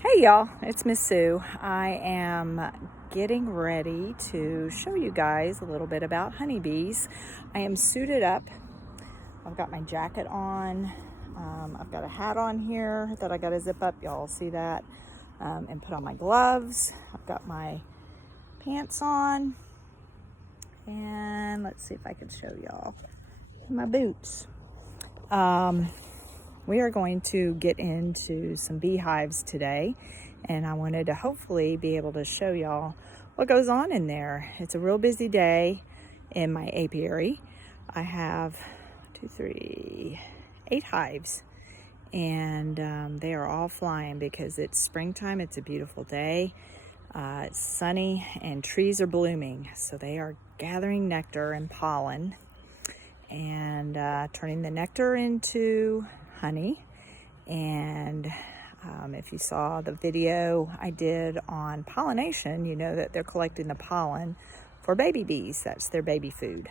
Hey y'all, it's Miss Sue. I am getting ready to show you guys a little bit about honeybees. I am suited up. I've got my jacket on. I've got a hat on here that I got to zip up. Y'all see that? And put on my gloves. I've got my pants on. And let's see if I can show y'all my boots. We are going to get into some beehives today, and I wanted to hopefully be able to show y'all what goes on in there. It's a real busy day in my apiary. I have 8 hives, and they are all flying because it's springtime. It's a beautiful day. It's sunny and trees are blooming, so they are gathering nectar and pollen and turning the nectar into honey. And if you saw the video I did on pollination, you know that they're collecting the pollen for baby bees. That's their baby food.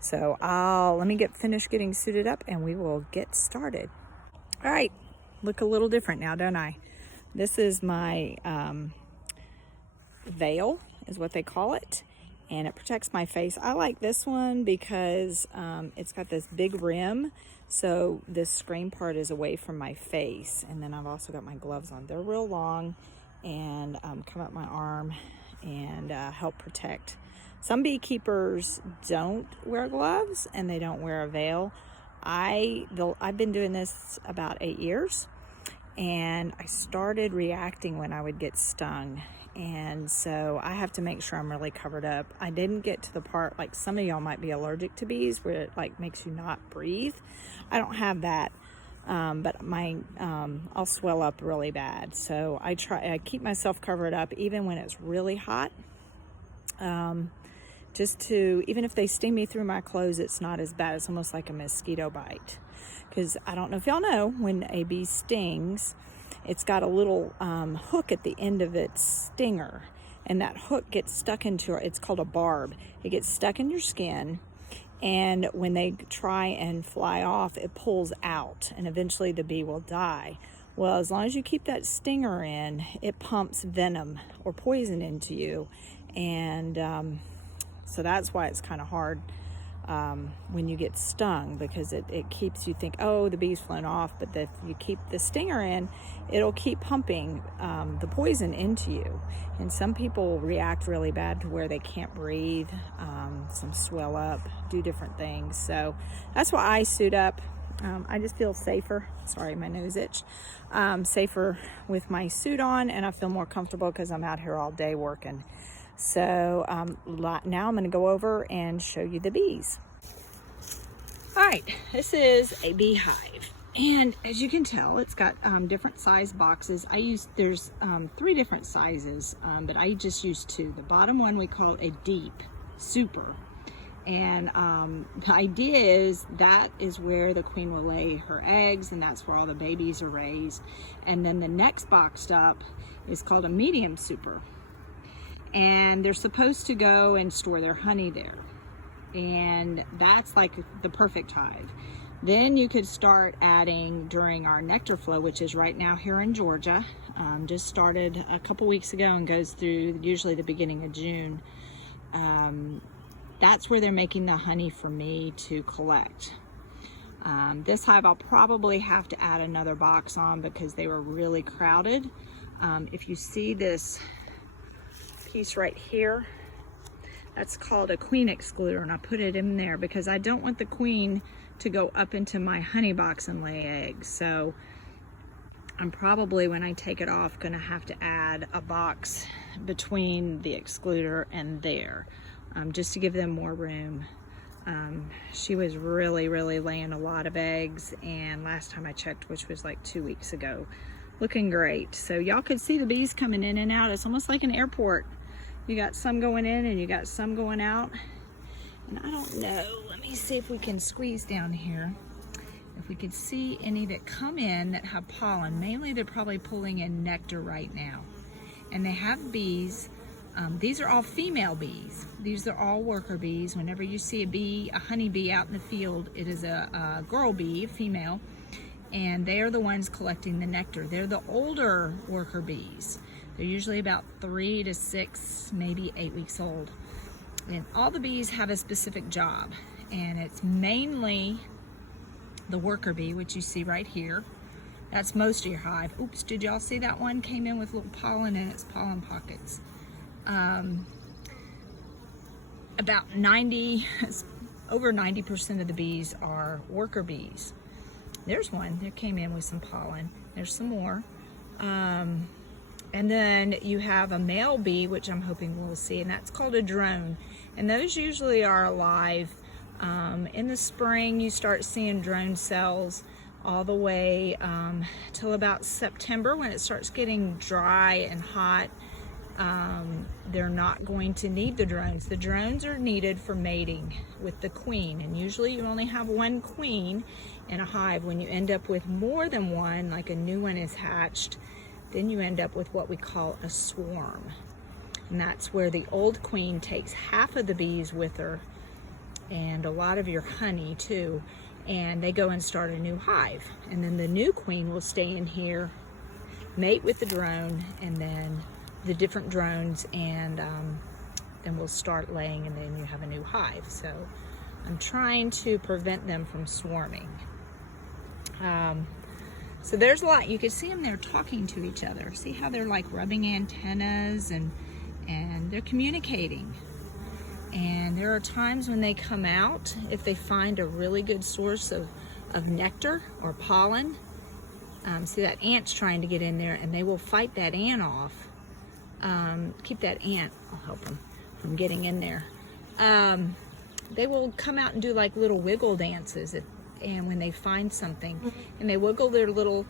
So let me finish getting suited up and we will get started. All right, look a little different now, don't I? This is my veil, is what they call it, and it protects my face. I like this one because it's got this big rim, so this screen part is away from my face. And then I've also got my gloves on. They're real long and come up my arm and help protect. Some beekeepers don't wear gloves and they don't wear a veil. I've been doing this about 8 years, and I started reacting when I would get stung. And so I have to make sure I'm really covered up. I didn't get to the part, like some of y'all might be allergic to bees, where it like makes you not breathe. I don't have that, but I'll swell up really bad. So I keep myself covered up even when it's really hot. Even if they sting me through my clothes, it's not as bad. It's almost like a mosquito bite. Because I don't know if y'all know, when a bee stings, it's got a little hook at the end of its stinger, and that hook gets stuck into it's called a barb. It gets stuck in your skin, and when they try and fly off, it pulls out, and eventually the bee will die. Well, as long as you keep that stinger in, it pumps venom or poison into you, and so that's why it's kind of hard when you get stung, because it keeps you think, oh, the bee's flown off. But if you keep the stinger in, it'll keep pumping the poison into you. And some people react really bad to where they can't breathe, some swell up, do different things. So that's why I suit up. I just feel safer. Sorry, my nose itch. Safer with my suit on, and I feel more comfortable because I'm out here all day working. So now I'm going to go over and show you the bees. All right, this is a beehive, and as you can tell, it's got different size boxes. There's 3 different sizes, but I just use 2. The bottom one we call a deep super, and the idea is that is where the queen will lay her eggs, and that's where all the babies are raised. And then the next boxed up is called a medium super, and they're supposed to go and store their honey there, and that's like the perfect hive. Then you could start adding during our nectar flow, which is right now here in Georgia. Just started a couple weeks ago and goes through usually the beginning of June. That's where they're making the honey for me to collect. This hive I'll probably have to add another box on because they were really crowded. If you see this piece right here, that's called a queen excluder, and I put it in there because I don't want the queen to go up into my honey box and lay eggs. So I'm probably, when I take it off, gonna have to add a box between the excluder and there, just to give them more room. She was really laying a lot of eggs, and last time I checked, which was like 2 weeks ago, looking great. So y'all could see the bees coming in and out. It's almost like an airport. You got some going in and you got some going out. And I don't know, let me see if we can squeeze down here. If we could see any that come in that have pollen. Mainly they're probably pulling in nectar right now. And they have bees. These are all female bees. These are all worker bees. Whenever you see a bee, a honey bee out in the field, it is a girl bee, a female. and they are the ones collecting the nectar. They're the older worker bees. They're usually about 3 to 6, maybe 8 weeks old. And all the bees have a specific job, and it's mainly the worker bee, which you see right here. That's most of your hive. Oops, did y'all see that one came in with little pollen in its pollen pockets? About over 90% of the bees are worker bees. There's one that came in with some pollen. There's some more. And then you have a male bee, which I'm hoping we'll see, and that's called a drone. And those usually are alive. In the spring, you start seeing drone cells all the way till about September, when it starts getting dry and hot. They're not going to need the drones. The drones are needed for mating with the queen, and usually you only have one queen in a hive. When you end up with more than one, like a new one is hatched, then you end up with what we call a swarm. And that's where the old queen takes half of the bees with her, and a lot of your honey too, and they go and start a new hive. And then the new queen will stay in here, mate with the drone, and then the different drones, and then we'll start laying, and then you have a new hive. So I'm trying to prevent them from swarming. So there's a lot. You can see them there talking to each other. See how they're like rubbing antennas, and they're communicating. And there are times when they come out, if they find a really good source of nectar or pollen. See, that ant's trying to get in there, and they will fight that ant off. Keep that ant, I'll help them from getting in there. They will come out and do like little wiggle dances, and when they find something, and they wiggle their little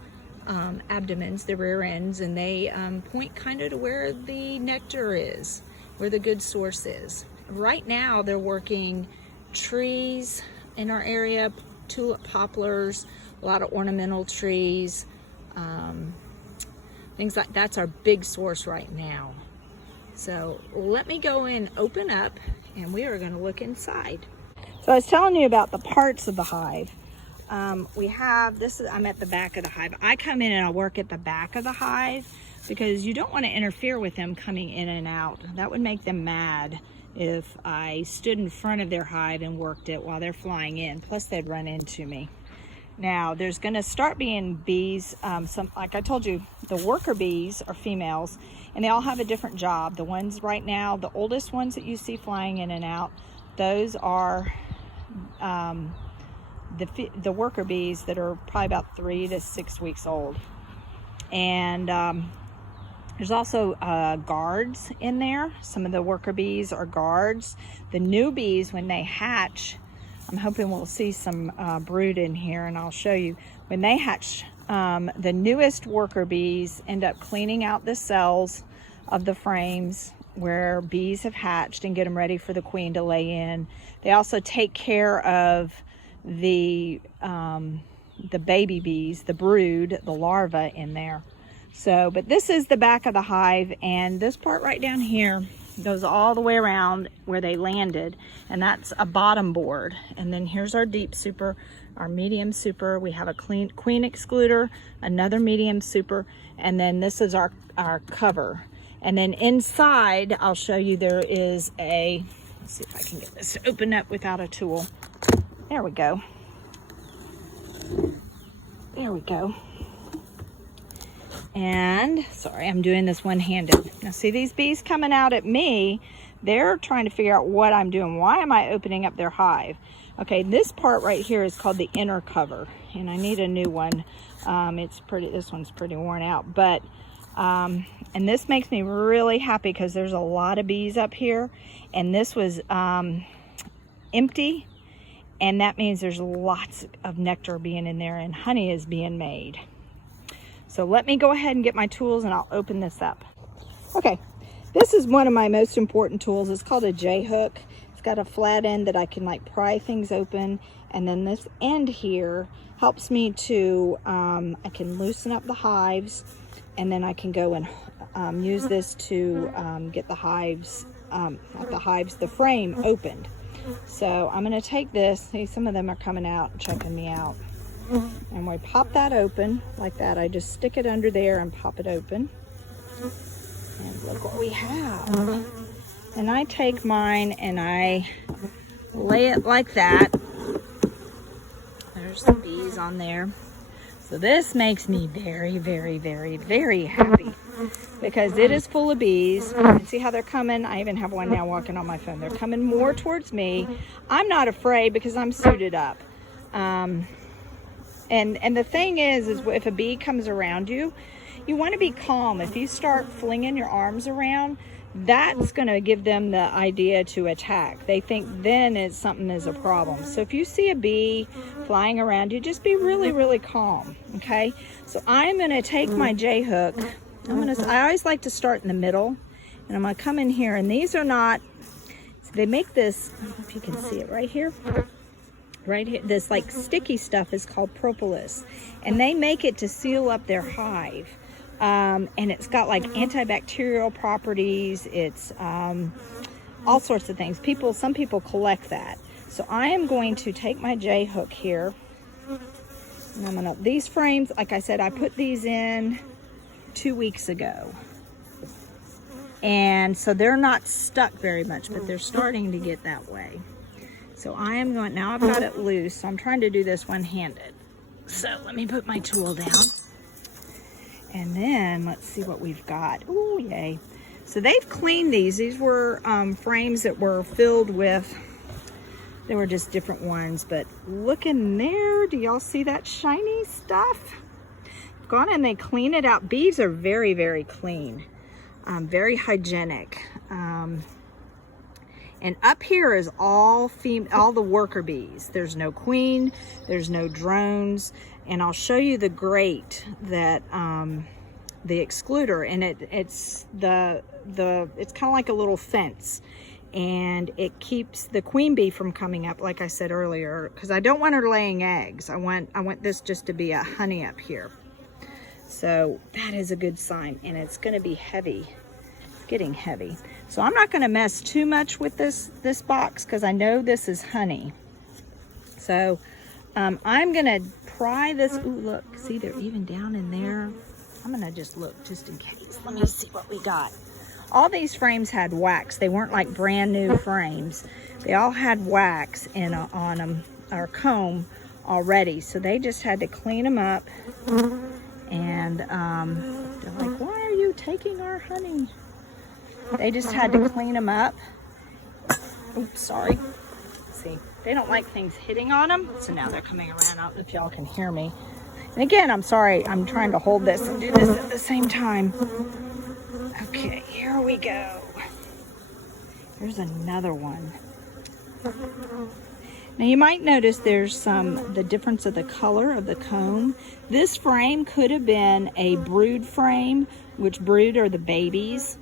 abdomens, their rear ends, and they point kind of to where the nectar is, where the good source is. Right now they're working trees in our area, tulip poplars, a lot of ornamental trees, things like that's our big source right now. So let me go and open up, and we are going to look inside. So I was telling you about the parts of the hive. We have this. I'm at the back of the hive. I come in and I work at the back of the hive because you don't want to interfere with them coming in and out. That would make them mad if I stood in front of their hive and worked it while they're flying in. Plus they'd run into me. Now there's going to start being bees, like I told you, the worker bees are females, and they all have a different job. The ones right now, the oldest ones that you see flying in and out, those are the worker bees that are probably about 3 to 6 weeks old. And there's also guards in there. Some of the worker bees are guards. The new bees, when they hatch, I'm hoping we'll see some brood in here, and I'll show you. When they hatch, the newest worker bees end up cleaning out the cells of the frames where bees have hatched and get them ready for the queen to lay in. They also take care of the baby bees, the brood, the larvae in there. So, but this is the back of the hive, and this part right down here goes all the way around where they landed, and that's a bottom board. And then here's our deep super, our medium super. We have a queen excluder, another medium super, and then this is our cover. And then inside, I'll show you, there is a, let's see if I can get this to open up without a tool. There we go. There we go. And sorry, I'm doing this one-handed. Now see these bees coming out at me, they're trying to figure out what I'm doing. Why am I opening up their hive? Okay, this part right here is called the inner cover, and I need a new one. This one's pretty worn out, but and this makes me really happy because there's a lot of bees up here, and this was empty, and that means there's lots of nectar being in there and honey is being made. So let me go ahead and get my tools, and I'll open this up. Okay, this is one of my most important tools. It's called a J-hook. It's got a flat end that I can like pry things open, and then this end here helps me to, I can loosen up the hives, and then I can go and use this to get the hives, the frame opened. So I'm gonna take this, see some of them are coming out and checking me out. And we pop that open like that. I just stick it under there and pop it open. And look what we have. And I take mine and I lay it like that. There's the bees on there. So this makes me very, very, very, very happy because it is full of bees. And see how they're coming? I even have one now walking on my phone. They're coming more towards me. I'm not afraid because I'm suited up. And the thing is if a bee comes around you, you want to be calm. If you start flinging your arms around, that's going to give them the idea to attack. They think then it's something is a problem. So if you see a bee flying around you, just be really, really calm. Okay. So I'm going to take my J hook. I always like to start in the middle, and I'm going to come in here. And these are not. So they make this. I don't know if you can see it right here. Right here, this like sticky stuff is called propolis, and they make it to seal up their hive. And it's got like antibacterial properties. It's all sorts of things. Some people collect that. So I am going to take my J hook here, and these frames, like I said, I put these in 2 weeks ago, and so they're not stuck very much, but they're starting to get that way. So I am going, now I've got it loose, so I'm trying to do this one-handed. So let me put my tool down. And then let's see what we've got. Oh, yay. So they've cleaned these. These were frames that were filled with, they were just different ones, but look in there. Do y'all see that shiny stuff? Gone and they clean it out. Bees are very, very clean, very hygienic. And up here is all the worker bees. There's no queen, there's no drones. And I'll show you the grate that the excluder, and it's kind of like a little fence, and it keeps the queen bee from coming up, like I said earlier, because I don't want her laying eggs. I want this just to be a honey up here. So that is a good sign, and it's going to be heavy. It's getting heavy. So I'm not going to mess too much with this box because I know this is honey. So I'm going to pry this. Ooh, look, see, they're even down in there. I'm going to just look just in case. Let me see what we got. All these frames had wax. They weren't like brand new frames. They all had wax on them, or comb already. So they just had to clean them up. And they're like, why are you taking our honey? They just had to clean them up. Oops, sorry. See, they don't like things hitting on them. So now they're coming around. I don't know if y'all can hear me. And again, I'm sorry. I'm trying to hold this and do this at the same time. Okay, here we go. There's another one. Now you might notice there's the difference of the color of the comb. This frame could have been a brood frame, which brood are the babies.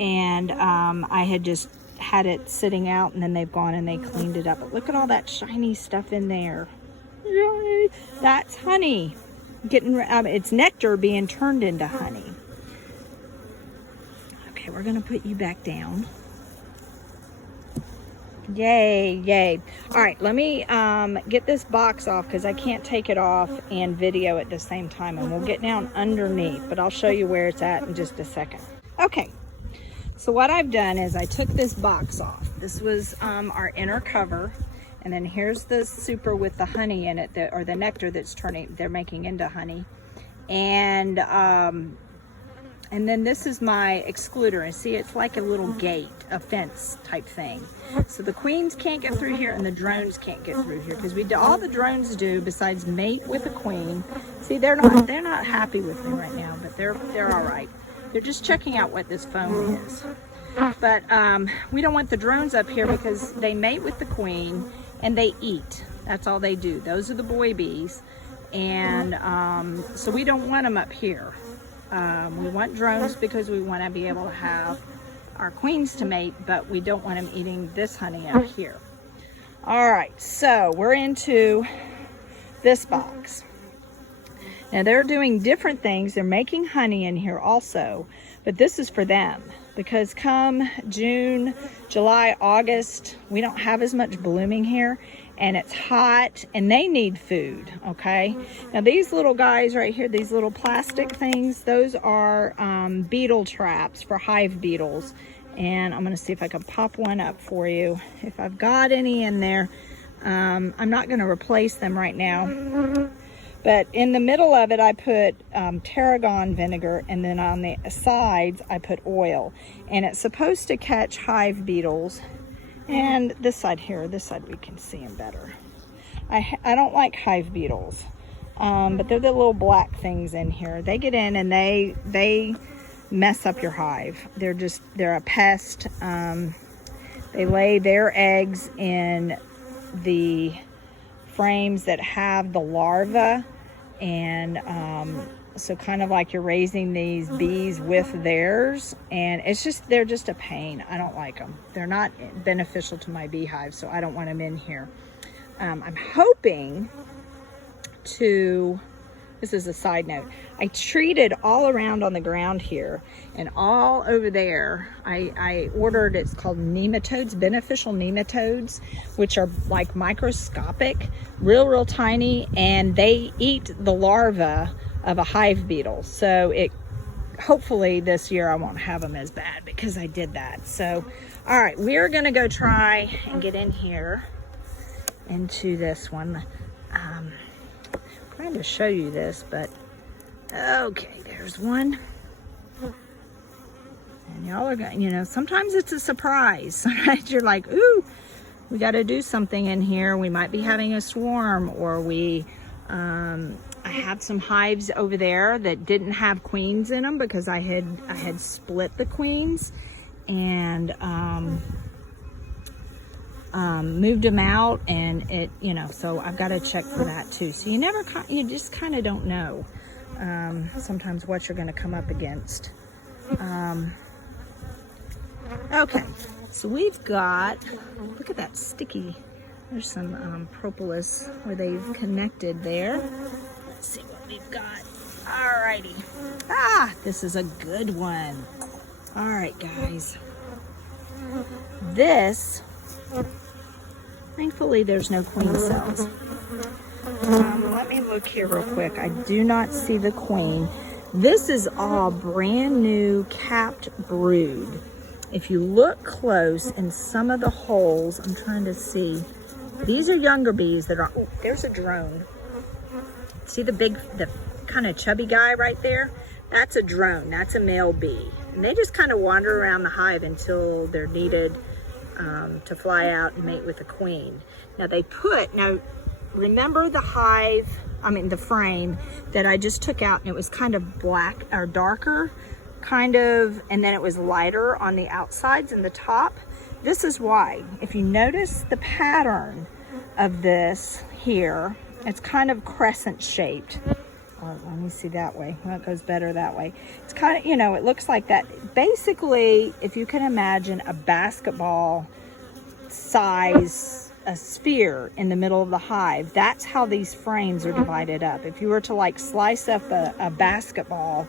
And I had just had it sitting out, and then they've gone and they cleaned it up. But look at all that shiny stuff in there. Yay! That's honey. It's nectar being turned into honey. Okay, we're going to put you back down. Yay, yay. All right, let me get this box off because I can't take it off and video at the same time. And we'll get down underneath, but I'll show you where it's at in just a second. Okay. So what I've done is I took this box off. This was our inner cover, and then here's the super with the honey in it, or the nectar they're making into honey, and then this is my excluder. And see, it's like a little gate, a fence type thing. So the queens can't get through here, and the drones can't get through here because all the drones do besides mate with a queen. See, they're not happy with me right now, but they're all right. They're just checking out what this foam is. But we don't want the drones up here because they mate with the queen and they eat. That's all they do. Those are the boy bees. And so we don't want them up here. We want drones because we want to be able to have our queens to mate, but we don't want them eating this honey up here. All right, so we're into this box. Now they're doing different things. They're making honey in here also, but this is for them because come June, July, August, we don't have as much blooming here, and it's hot and they need food, okay? Now these little guys right here, these little plastic things, those are beetle traps for hive beetles. And I'm gonna see if I can pop one up for you. If I've got any in there, I'm not gonna replace them right now. But in the middle of it, I put tarragon vinegar, and then on the sides, I put oil. And it's supposed to catch hive beetles. And this side here, this side we can see them better. I don't like hive beetles, but they're the little black things in here. They get in and they mess up your hive. They're a pest. They lay their eggs in the frames that have the larva, and so kind of like you're raising these bees with theirs, and they're just a pain. I don't like them. They're not beneficial to my beehive, so I don't want them in here. I'm hoping to, this is a side note, I treated all around on the ground here and all over there. I ordered, it's called nematodes, beneficial nematodes, which are like microscopic, real tiny, and they eat the larva of a hive beetle. So hopefully this year I won't have them as bad because I did that. So, all right, we're gonna go try and get in here into this one. I'm trying to show you this, but okay, there's one. And y'all are going, you know, sometimes it's a surprise. Sometimes you're like, ooh, we got to do something in here. We might be having a swarm, or I had some hives over there that didn't have queens in them because I had split the queens and moved them out, and it, you know, so I've got to check for that too. So you just kind of don't know sometimes what you're going to come up against. Okay, so we've got, look at that sticky, there's some propolis where they've connected there. Let's see what we've got. Alrighty. This is a good one. All right, guys. This, thankfully there's no queen cells. Let me look here real quick. I do not see the queen. This is all brand new capped brood. If you look close in some of the holes, I'm trying to see. These are younger bees that are, oh, there's a drone. See the kind of chubby guy right there? That's a drone, that's a male bee. And they just kind of wander around the hive until they're needed to fly out and mate with the queen. Now remember the the frame that I just took out, and it was kind of black or darker, kind of, and then it was lighter on the outsides and the top. This is why. If you notice the pattern of this here, it's kind of crescent shaped. Let me see that way. Well, it goes better that way. It's kind of, you know, it looks like that. Basically, if you can imagine a basketball size, a sphere in the middle of the hive, that's how these frames are divided up. If you were to like slice up a basketball,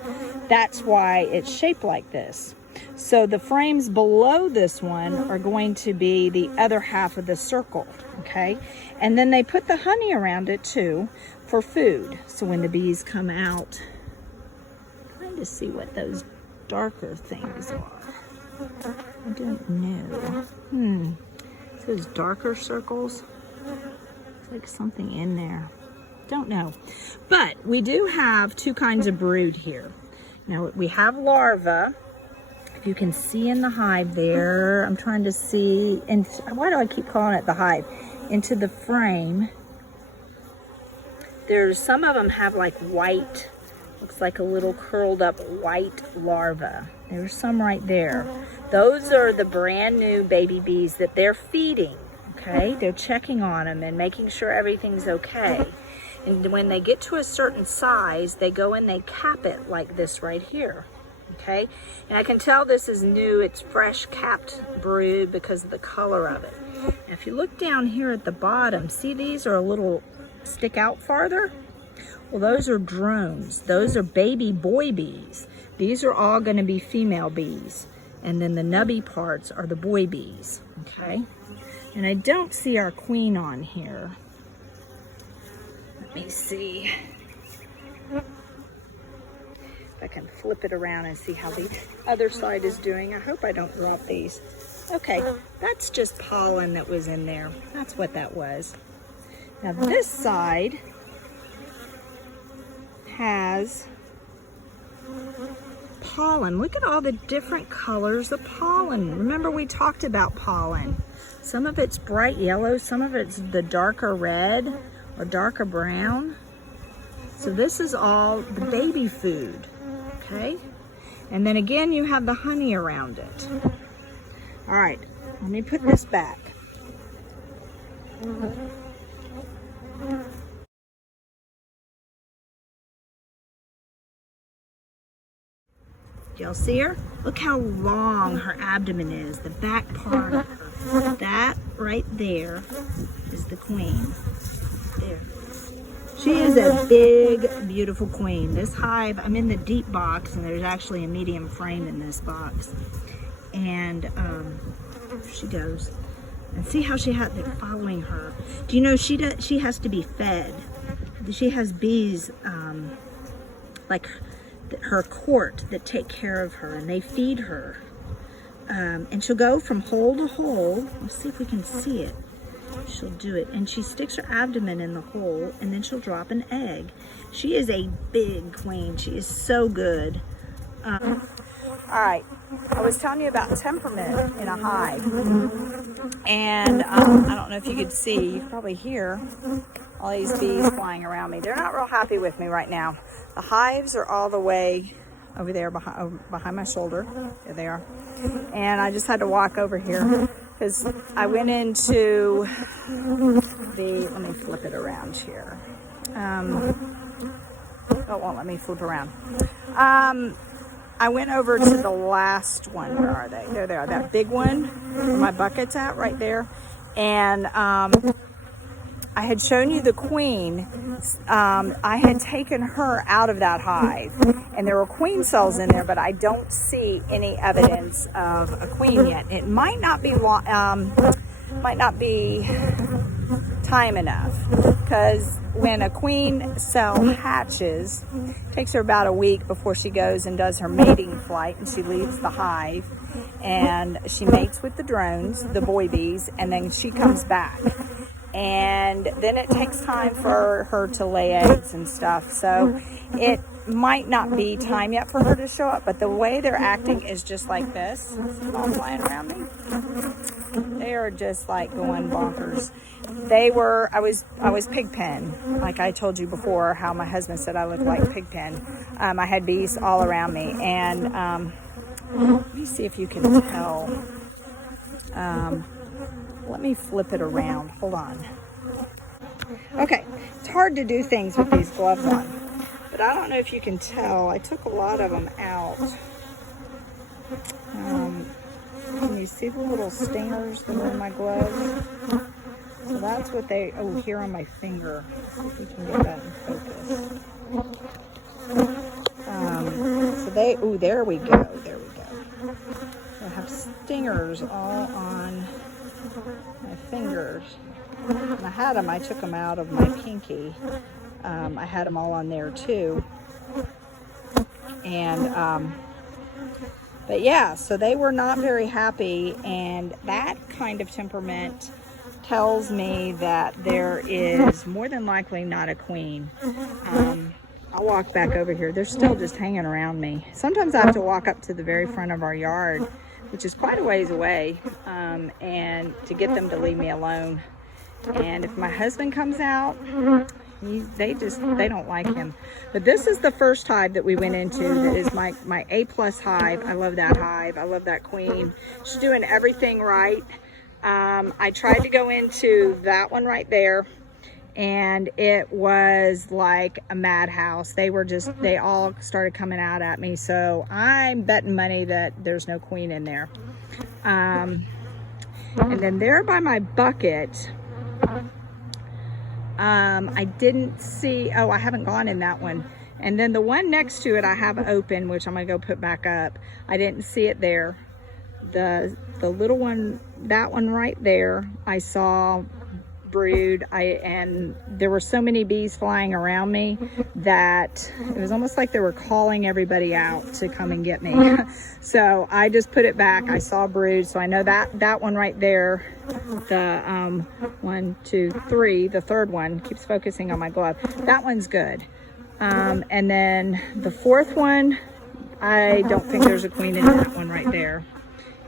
that's why it's shaped like this. So the frames below this one are going to be the other half of the circle, okay? And then they put the honey around it too for food. So when the bees come out, I'm trying to see what those darker things are. I don't know. Those darker circles, it's like something in there. Don't know. But we do have two kinds of brood here. Now we have larvae. If you can see in the hive there, I'm trying to see, and why do I keep calling it the hive? Into the frame. There's some of them have like white, looks like a little curled up white larva. There's some right there. Those are the brand new baby bees that they're feeding, okay? They're checking on them and making sure everything's okay. And when they get to a certain size, they go and they cap it like this right here, okay? And I can tell this is new, it's fresh capped brood because of the color of it. Now, if you look down here at the bottom, see these are a little stick out farther? Well, those are drones. Those are baby boy bees. These are all going to be female bees. And then the nubby parts are the boy bees, okay? And I don't see our queen on here. Let me see if I can flip it around and see how the other side is doing. I hope I don't drop these. Okay, that's just pollen that was in there. That's what that was. Now this side has pollen. Look at all the different colors of pollen. Remember, we talked about pollen. Some of it's bright yellow, some of it's the darker red or darker brown. So this is all the baby food, okay? And then again, you have the honey around it. All right, let me put this back. Y'all see her? Look how long her abdomen is, the back part of her. That right there is the queen. There. She is a big, beautiful queen. This hive, I'm in the deep box, and there's actually a medium frame in this box. And she goes. And see how they're following her. Do you know she has to be fed? She has bees, like her court, that take care of her, and they feed her. And she'll go from hole to hole. Let's see if we can see it. She'll do it, and she sticks her abdomen in the hole, and then she'll drop an egg. She is a big queen. She is so good. All right, I was telling you about temperament in a hive, and I don't know if you could see, you can probably hear all these bees flying around me. They're not real happy with me right now. The hives are all the way over there behind my shoulder. There they are. And I just had to walk over here because I went into let me flip it around here. It won't let me flip around. I went over to the last one. Where are they? There they are. That big one where my bucket's at, right there. And I had shown you the queen. I had taken her out of that hive, and there were queen cells in there, but I don't see any evidence of a queen yet. It might not be time enough, because when a queen cell hatches, it takes her about a week before she goes and does her mating flight, and she leaves the hive and she mates with the drones, the boy bees, and then she comes back. And then it takes time for her to lay eggs and stuff. So it might not be time yet for her to show up, but the way they're acting is just like this. See them all flying around me? They are just like going bonkers. I was Pigpen, like I told you before, how my husband said I looked like Pigpen. I had bees all around me, and let me see if you can tell. Let me flip it around. Hold on. Okay, it's hard to do things with these gloves on, but I don't know if you can tell. I took a lot of them out. Can you see the little stingers that are in my gloves? So that's what they, here on my finger. See if we can get that in focus. So they, there we go. There we go. I have stingers all on my fingers. When I had them, I took them out of my pinky. I had them all on there too. And, but yeah, so they were not very happy, and that kind of temperament tells me that there is more than likely not a queen. I'll walk back over here. They're still just hanging around me. Sometimes I have to walk up to the very front of our yard, which is quite a ways away, and to get them to leave me alone. And if my husband comes out, they don't like him. But this is the first hive that we went into that is my A+ hive. I love that hive. I love that queen. She's doing everything right. I tried to go into that one right there, and it was like a madhouse. They all started coming out at me. So I'm betting money that there's no queen in there. And then there by my bucket, I didn't see, I haven't gone in that one. And then the one next to it I have open, which I'm gonna go put back up. I didn't see it there. the little one, that one right there, I saw brood. And there were so many bees flying around me that it was almost like they were calling everybody out to come and get me. So I just put it back. I saw brood, so I know that one right there, the 1, 2, 3, the third one keeps focusing on my glove. That one's good. And then the fourth one, I don't think there's a queen in that one right there.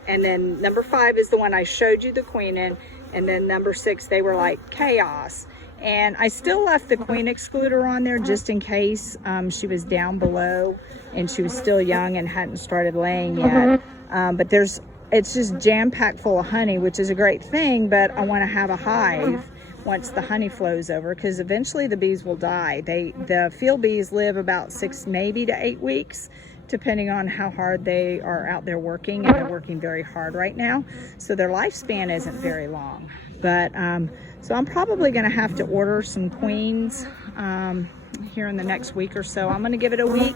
And then number 5 is the one I showed you the queen in. And then number 6, they were like chaos. And I still left the queen excluder on there just in case she was down below and she was still young and hadn't started laying yet. But it's just jam-packed full of honey, which is a great thing, but I want to have a hive once the honey flows over, because eventually the bees will die. The field bees live about 6 maybe to 8 weeks, depending on how hard they are out there working, and they're working very hard right now. So their lifespan isn't very long. But so I'm probably gonna have to order some queens here in the next week or so. I'm gonna give it a week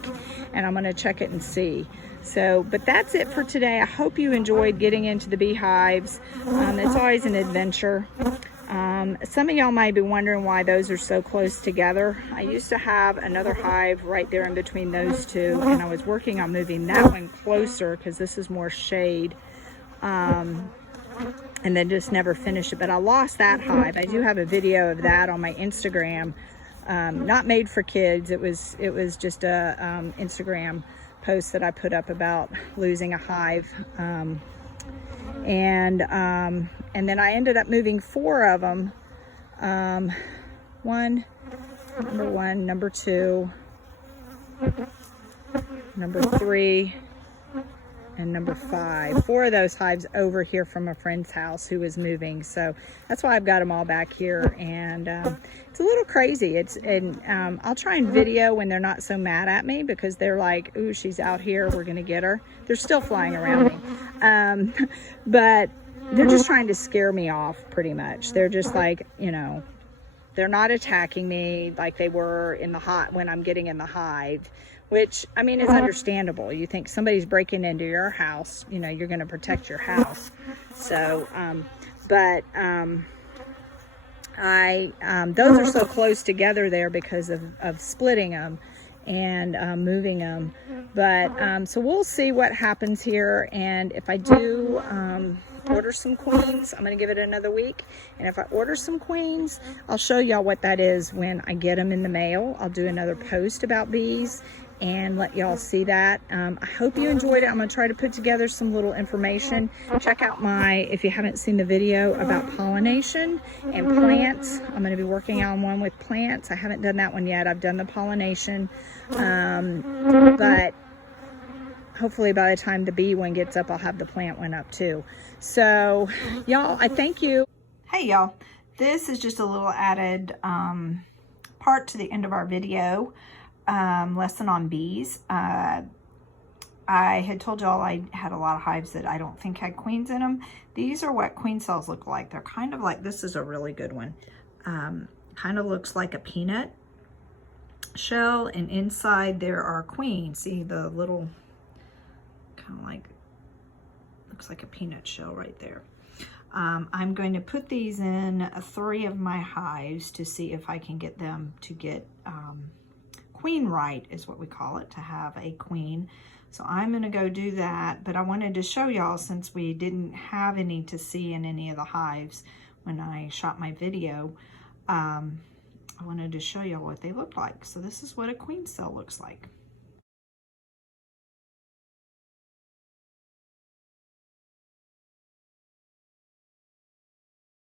and I'm gonna check it and see. So, but that's it for today. I hope you enjoyed getting into the beehives. It's always an adventure. Some of y'all might be wondering why those are so close together. I used to have another hive right there in between those two, and I was working on moving that one closer because this is more shade, and then just never finished it. But I lost that hive. I do have a video of that on my Instagram, not made for kids. It was just a Instagram post that I put up about losing a hive. And then I ended up moving 4 of them. Number 1, number 2, number 3, and number 5. 4 of those hives over here from a friend's house who was moving. So that's why I've got them all back here. And it's a little crazy. I'll try and video when they're not so mad at me, because they're like, ooh, she's out here, we're gonna get her. They're still flying around me. But they're just trying to scare me off pretty much. They're just like, you know, they're not attacking me like they were in the when I'm getting in the hive, which, I mean, is understandable. You think somebody's breaking into your house, you know, you're going to protect your house. So, those are so close together there because of splitting them and moving them. But so we'll see what happens here. And if I do order some queens, I'm going to give it another week. And if I order some queens, I'll show y'all what that is when I get them in the mail. I'll do another post about bees and let y'all see that. I hope you enjoyed it. I'm going to try to put together some little information. Check out if you haven't seen the video about pollination and plants. I'm going to be working on one with plants. I haven't done that one yet. I've done the pollination, but hopefully by the time the bee one gets up, I'll have the plant one up too. So y'all, I thank you. Hey y'all, this is just a little added part to the end of our video lesson on bees. I had told y'all I had a lot of hives that I don't think had queens in them. These are what queen cells look like. They're kind of like, this is a really good one. Kind of looks like a peanut shell, and inside there are queens. See the little, kind of like, looks like a peanut shell right there. I'm going to put these in 3 of my hives to see if I can get them to get queen right, is what we call it, to have a queen. So I'm going to go do that, but I wanted to show y'all, since we didn't have any to see in any of the hives when I shot my video, I wanted to show y'all what they look like. So this is what a queen cell looks like.